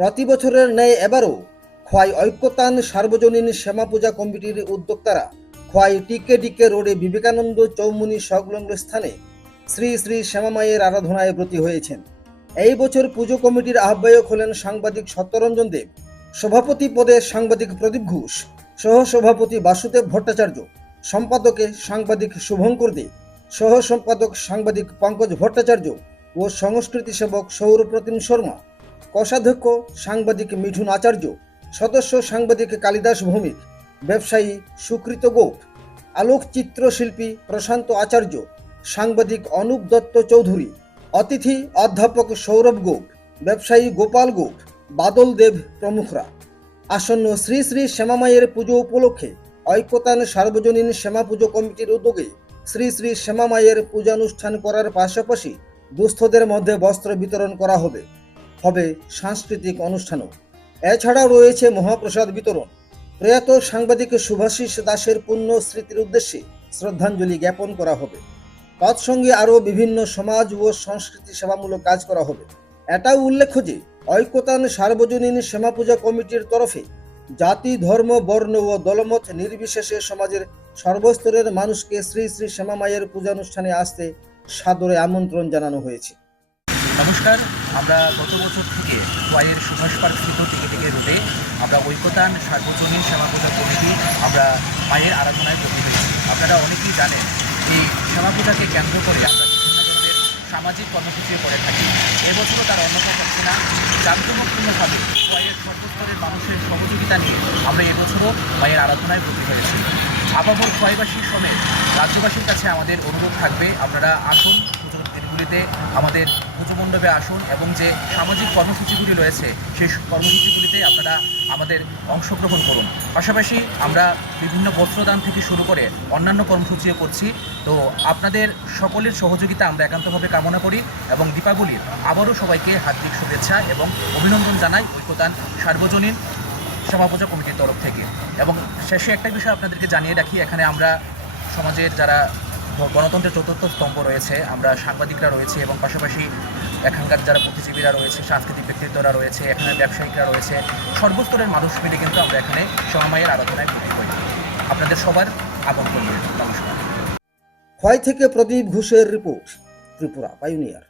প্রতি বছরের ন্যায় এবারও খোয়াই ঐক্যতান সার্বজনীন শ্যামা পূজা কমিটির উদ্যোক্তারা খোয়াই টিকে ডিকে রোডে বিবেকানন্দ চৌমুনি সংলগ্ন স্থানে শ্রী শ্রী শ্যামামায়ের আরাধনায় ব্রতী হয়েছেন। এই বছর পুজো কমিটির আহ্বায়ক হলেন সাংবাদিক সত্যরঞ্জন দেব, সভাপতি পদে সাংবাদিক প্রদীপ ঘোষ সহ সভাপতি বাসুদেব ভট্টাচার্য, সম্পাদকে সাংবাদিক শুভঙ্কর দে সহ সম্পাদক সাংবাদিক পঙ্কজ ভট্টাচার্য ও সংস্কৃতি সেবক সৌরপ্রতিম শর্মা। কোষাধ্যক্ষ সাংবাদিক মিঠুন আচার্য, সদস্য সাংবাদিক কালিদাস ভৌমিক, ব্যবসায়ী সুকৃত গোপ, আলোকচিত্র শিল্পী প্রশান্ত আচার্য, সাংবাদিক অনুপ দত্ত চৌধুরী, অতিথি অধ্যাপক সৌরভ গোপ, ব্যবসায়ী গোপাল গোপ, বাদল দেব প্রমুখরা। আসন্ন শ্রী শ্রী শ্যামামায়ের পুজো উপলক্ষে ঐক্যতান সার্বজনীন শ্যামা পুজো কমিটির উদ্যোগে শ্রী শ্রী শ্যামামায়ের পূজানুষ্ঠান করার পাশাপাশি দুস্থদের মধ্যে বস্ত্র বিতরণ করা হবে। হবে সাংস্কৃতিক অনুষ্ঠানও। এছাড়াও রয়েছে মহাপ্রসাদ বিতরণ। প্রয়াত সাংবাদিক শুভাশিস দাসের পুণ্য স্মৃতির উদ্দেশ্যে শ্রদ্ধাঞ্জলি জ্ঞাপন করা হবে। তৎসঙ্গে আরও বিভিন্ন সমাজ ও সংস্কৃতি সেবামূলক কাজ করা হবে। এটাও উল্লেখ্য যে, ঐক্যতান সার্বজনীন শ্যামা পূজা কমিটির তরফে জাতি, ধর্ম, বর্ণ ও দলমত নির্বিশেষে সমাজের সর্বস্তরের মানুষকে শ্রী শ্রী শ্যামা শ্যামামায়ের পূজানুষ্ঠানে আসতে সাদরে আমন্ত্রণ জানানো হয়েছে। নমস্কার আমরা গত বছর থেকে ওয়াইয়ের সুভাষ পার্ক স্থিত টিকে টিকে রোডে আমরা ঐক্যতান সার্বজনীন শ্যামা পূজা কমিটি, আমরা মায়ের আরাধনায় ব্রতী হয়েছি। আপনারা অনেকেই জানেন এই শ্যামা পূজাকে কেন্দ্র করে আমরা সামাজিক কর্মসূচিও করে থাকি। এবছরও তার অন্যথা হচ্ছে না জাঁকজমকপূর্ণভাবে ওয়াইয়ের সর্বস্তরের মানুষের সহযোগিতা নিয়ে আমরা এবছরও মায়ের আরাধনায় ব্রতী হয়েছি। আপামর ক্ষয়বাসীর সমেত রাজ্যবাসীর কাছে আমাদের অনুরোধ থাকবে, আপনারা আসুন দিনগুলিতে আমাদের পুজো মণ্ডপে আসুন এবং যে সামাজিক কর্মসূচিগুলি রয়েছে, সেই কর্মসূচিগুলিতে আপনারা আমাদের অংশগ্রহণ করুন। পাশাপাশি আমরা বিভিন্ন বস্ত্রদান থেকে শুরু করে অন্যান্য কর্মসূচিও করছি। তো আপনাদের সকলের সহযোগিতা আমরা একান্তভাবে কামনা করি এবং দীপাবলির আবারও সবাইকে হার্দিক শুভেচ্ছা এবং অভিনন্দন জানাই ঐক্যতান সার্বজনীন সমাপূজা কমিটির তরফ থেকে। এবং শেষে একটা বিষয় আপনাদেরকে জানিয়ে রাখি, এখানে আমরা সমাজের যারা গণতন্ত্রের চতুর্থ স্তম্ভ রয়েছে। আমরা সাংবাদিকরা রয়েছে এবং পাশাপাশি এখানকার যারা বুদ্ধিজীবীরা রয়েছে, সাংস্কৃতিক ব্যক্তিত্বরা রয়েছে এখানে ব্যবসায়িকরা রয়েছে, সর্বস্তরের মানুষ মিলে কিন্তু আমরা এখানে সময়ের আলোচনায় করি আপনাদের সবার আগমন করবেন নমস্কার। হয় থেকে প্রদীপ ঘোষের রিপোর্ট, ত্রিপুরা পাইনিয়ার